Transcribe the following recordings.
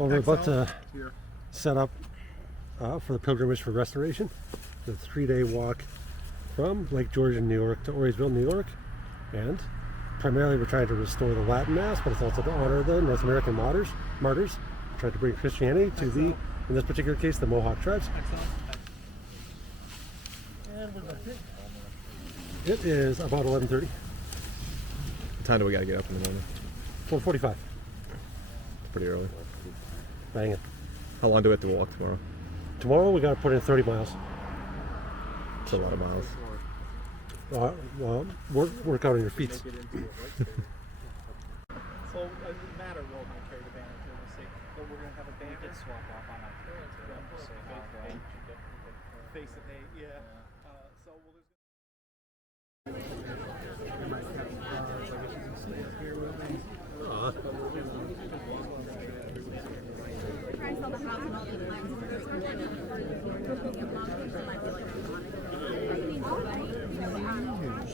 Well, we're about to set up for the pilgrimage for restoration. The 3-day walk from Lake George in New York to Orisville, New York. And primarily we're trying to restore the Latin Mass, but it's also to honor the North American Martyrs. Trying to bring Christianity to the, in this particular case, the Mohawk tribes. It is about 11:30. What time do we got to get up in the morning? 4:45. Pretty early. Bang it. How long do we have to walk tomorrow? Tomorrow we got to put in 30 miles. It's a lot of miles. Well, work out on your feet. So Matt or Will might carry the banner too. We'll see. But we're gonna have a banner. We could swap off on that too. So face of Nate, yeah. So we'll just.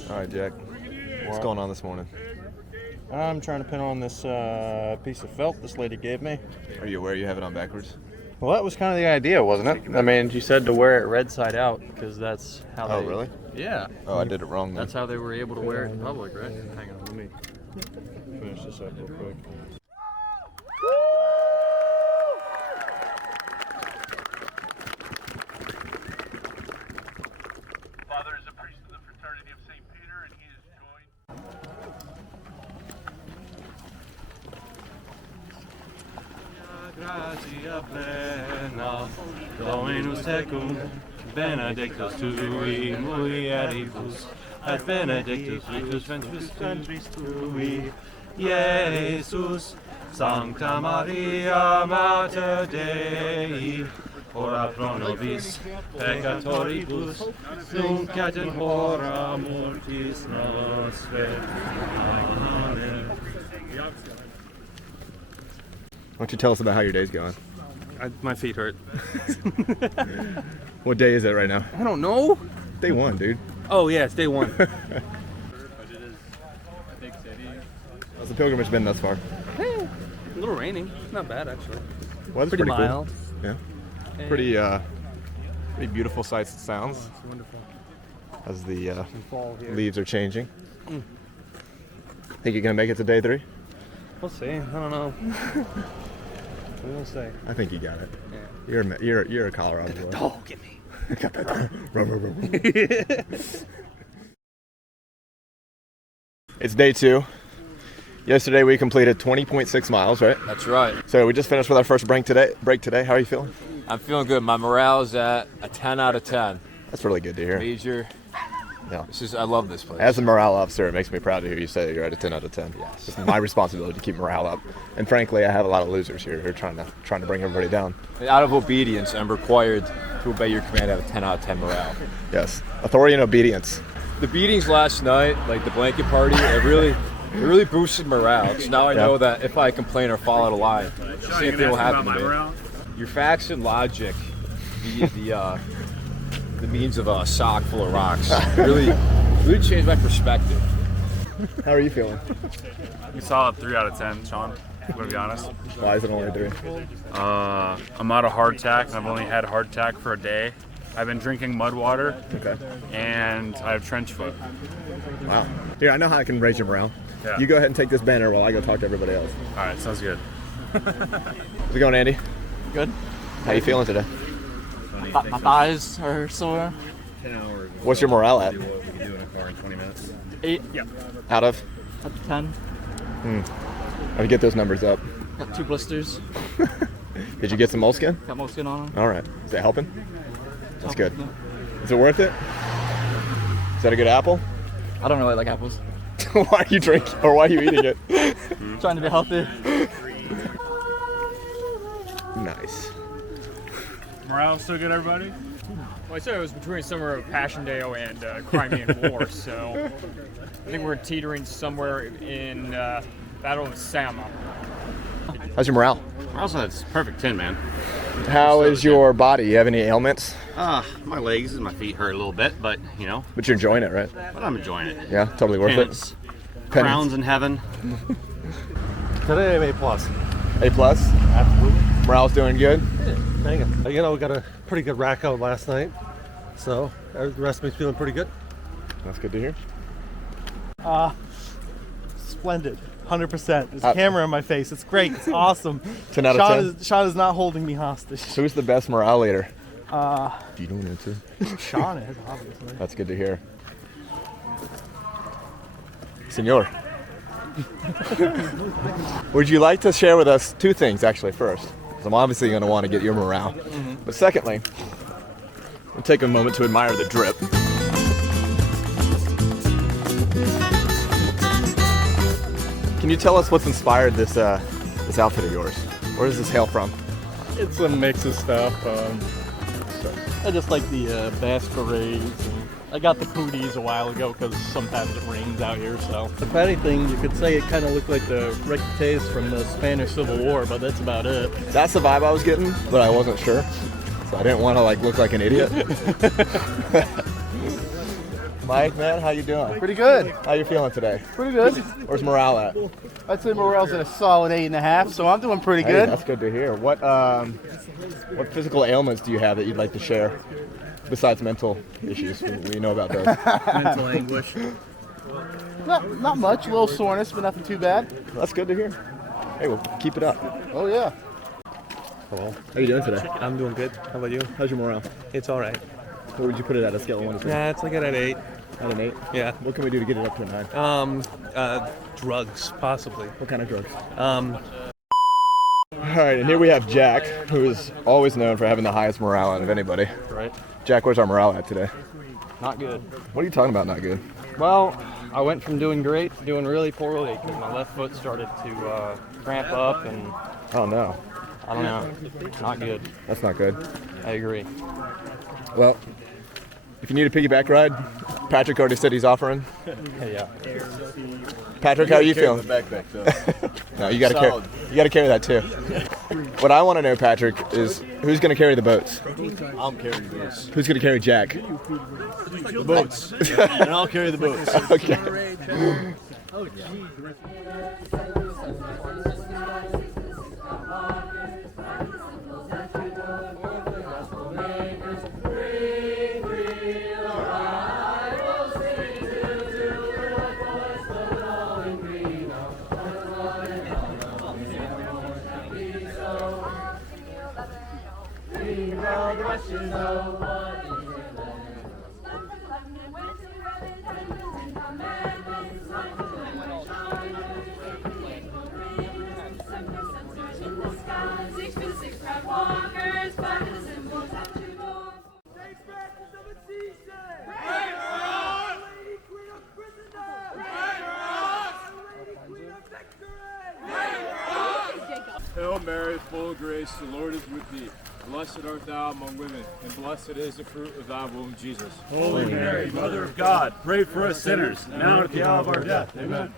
All right, Jack. What's going on this morning? I'm trying to pin on this piece of felt this lady gave me. Are you aware you have it on backwards? Well, that was kind of the idea, wasn't it? I mean, she said to wear it red side out because that's how Oh, really? Yeah. Oh, I did it wrong then. That's how they were able to wear it in public, right? Hang on, let me finish this up real quick. Father is a priest of the fraternity of St. Peter, and he is Gratia plena, Dominus tecum, benedictus tui mulieribus, et benedictus fructus ventris tui, Iesus, Sancta Maria Mater Dei, ora pro nobis peccatoribus, nunc et in hora mortis nostrae. Amen. Why don't you tell us about how your day's going? My feet hurt. What day is it right now? I don't know. Day 1, dude. Oh yeah, it's day 1. How's the pilgrimage been thus far? A little raining. Not bad actually. Weather's Pretty cool. mild. Yeah. And Pretty beautiful sights and sounds. It's wonderful. As the Fall here. leaves are changing. Think you're gonna make it to day 3? We'll see. I don't know. We'll say. I think you got it. Yeah. You're a Colorado boy. Dog, get me. Got that dog. It's day 2. Yesterday we completed 20.6 miles, right? That's right. So we just finished with our first break today. How are you feeling? I'm feeling good. My morale is at a 10 out of 10. That's really good to hear. Major. Yeah. I love this place. As a morale officer, it makes me proud to hear you say that you're at a 10 out of 10. Yes. It's my responsibility to keep morale up. And frankly, I have a lot of losers here who are trying to bring everybody down. Out of obedience, I'm required to obey your command to have a 10 out of 10 morale. Yes. Authority and obedience. The beatings last night, like the blanket party, it really boosted morale. So now I know that if I complain or fall out of line, the same thing will happen to me. Your facts and logic, the means of a sock full of rocks, really changed my perspective. How are you feeling? We saw a 3 out of 10, Sean. I'm gonna be honest. Why is it only 3? I'm out of hardtack, and I've only had hardtack for a day. I've been drinking mud water, Okay. and I have trench foot. Wow. Here, I know how I can raise your morale. Yeah. You go ahead and take this banner while I go talk to everybody else. All right, sounds good. How's it going, Andy? Good. How you feeling today? My thighs are sore. What's your morale at? 8 Out of? up to 10. How do you get those numbers up? Got 2 blisters. Did you get some moleskin? Got moleskin on them. All right. Is that helping? That's good. Is it worth it? Is that a good apple? I don't really like apples. Why are you drinking, or why are you eating it? Trying to be healthy. Nice. Morale still good, everybody? Well, I said it was between summer of Passchendaele and Crimean War, so I think we're teetering somewhere in Battle of Sama. How's your morale? Also, it's perfect 10, man. How is your body? You have any ailments? My legs and my feet hurt a little bit, but you know. But you're enjoying it, right? But I'm enjoying it. Yeah, totally worth Penance. it. Crowns in heaven. Today I'm A+. A+? Absolutely. Morale's doing good? Hanging. You know, we got a pretty good rack out last night, so the rest of me's feeling pretty good. That's good to hear. Splendid. 100%. There's a camera in my face. It's great. It's awesome. 10 out of 10? Sean is not holding me hostage. Who's the best morale leader? You don't answer. Sean is, obviously. That's good to hear. Senor. Would you like to share with us two things, actually, first? Because I'm obviously going to want to get your morale. But secondly, we'll take a moment to admire the drip. Can you tell us what's inspired this this outfit of yours? Where does this hail from? It's a mix of stuff. I just like the bass berets. And I got the cooties a while ago because sometimes it rains out here. So if anything, you could say it kind of looked like the rectates from the Spanish Civil War, but that's about it. That's the vibe I was getting, but I wasn't sure, so I didn't want to like look like an idiot. Mike, man, how you doing? Pretty good. How you feeling today? Pretty good. Where's morale at? I'd say morale's at a solid 8.5, so I'm doing pretty Hey, good. that's good to hear. What physical ailments do you have that you'd like to share besides mental issues? We know about those. Mental anguish. Not much. A little soreness, but nothing too bad. That's good to hear. Hey, well, keep it up. Oh, yeah. Hello. How you doing today? I'm doing good. How about you? How's your morale? It's all right. Where would you put it at a scale of 1 to 10? Yeah, it's like at 8. Out of 8? Yeah. What can we do to get it up to a 9? Drugs, possibly. What kind of drugs? Um, All right, and here we have Jack, who is always known for having the highest morale out of anybody. Right. Jack, where's our morale at today? Not good. What are you talking about not good? Well, I went from doing great to doing really poorly because my left foot started to cramp up and Oh, no. I don't know. Not good. That's not good. I agree. Well, if you need a piggyback ride, Patrick already said he's offering. Yeah. Patrick, how are you feeling? Backpack though. No, you got to carry that too. What I want to know, Patrick, is who's going to carry the boats? I'm carrying the boats. Who's going to carry Jack? The boats. And I'll carry the boats. Okay. Hail Mary, full of grace, the Lord is with thee. Blessed art thou among women, and blessed is the fruit of thy womb, Jesus. Holy Mary, Mother of God, pray for us sinners, now and at the hour of our death. Amen.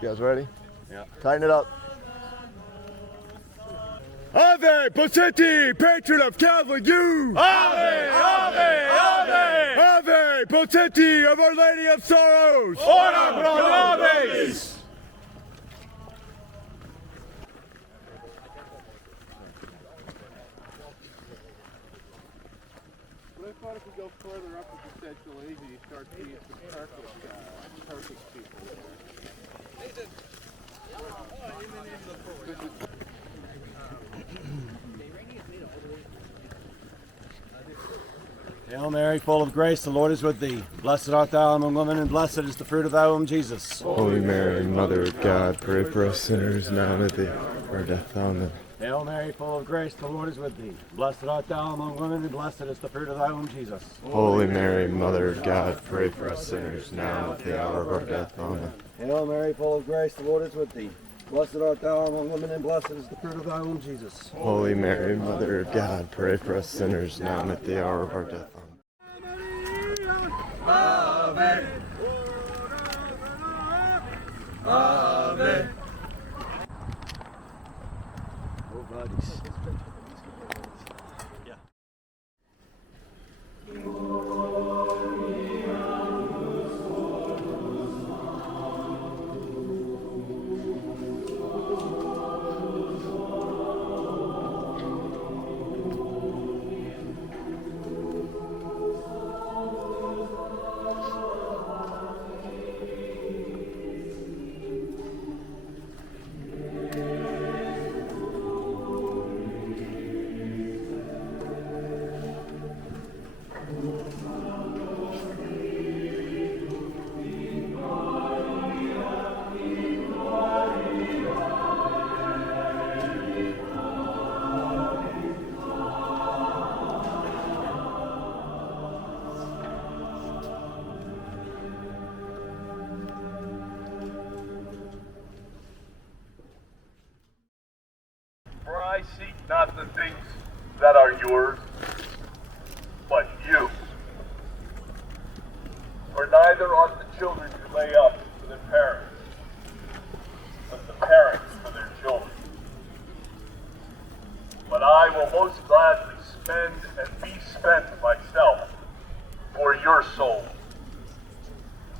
You guys ready? Yeah. Tighten it up. Ave, Posetti, patron of Catholic youth! Ave, Ave, Ave! Ave, Posetti of Our Lady of Sorrows! Ora pro nobis! But I thought if we go further up into Central Asia, you start seeing some Turkish people there. Hail Mary, full of grace, the Lord is with thee. Blessed art thou among women, and blessed is the fruit of thy womb, Jesus. Holy Mary, Mother of God, pray for us sinners now and at the hour of our death. Amen. Hail Mary, full of grace, the Lord is with thee. Blessed art thou among women, and blessed is the fruit of thy womb, Jesus. Holy Mary, Mother of God, pray for us sinners now and at the hour of our death. Amen. Hail Mary, full of grace, the Lord is with thee. Blessed art thou among women, and blessed is the fruit of thy womb, Jesus. Holy Mary, Mother of God, pray for us sinners now and at the hour of our death. Ave, Ave. Oh, buddies. For I seek not the things that are yours, but you. For neither ought the children to lay up for their parents, but the parents for their children. But I will most gladly spend and be spent myself for your soul.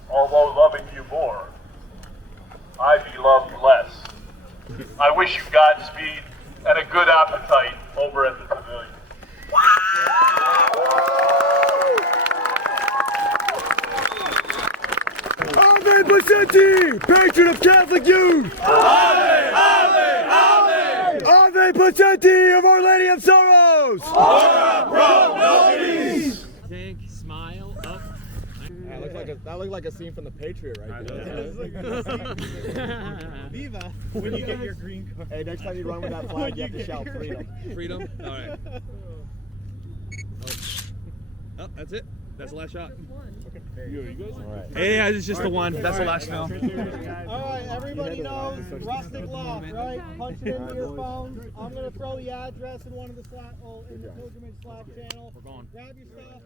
Although loving you more, I be loved less. I wish you Godspeed and a good appetite over at the pavilion. Ave Posetti, patron of Catholic youth! Ave, Ave, Ave! Ave Posetti of Our Lady of Sorrows! Ora pro nobis! Think, smile, up. That looked like a scene from The Patriot right there. Viva! When you get your green card. Hey, next time you run with that flag, you have to shout freedom. Freedom? All right. Oh, that's it. That's the last shot. Hey, it's just the one. That's the last now. Alright, everybody knows rustic loft, right? Punch it into your phones. I'm gonna throw the address in one of the in the pilgrimage Slack channel. We're going. Grab your stuff.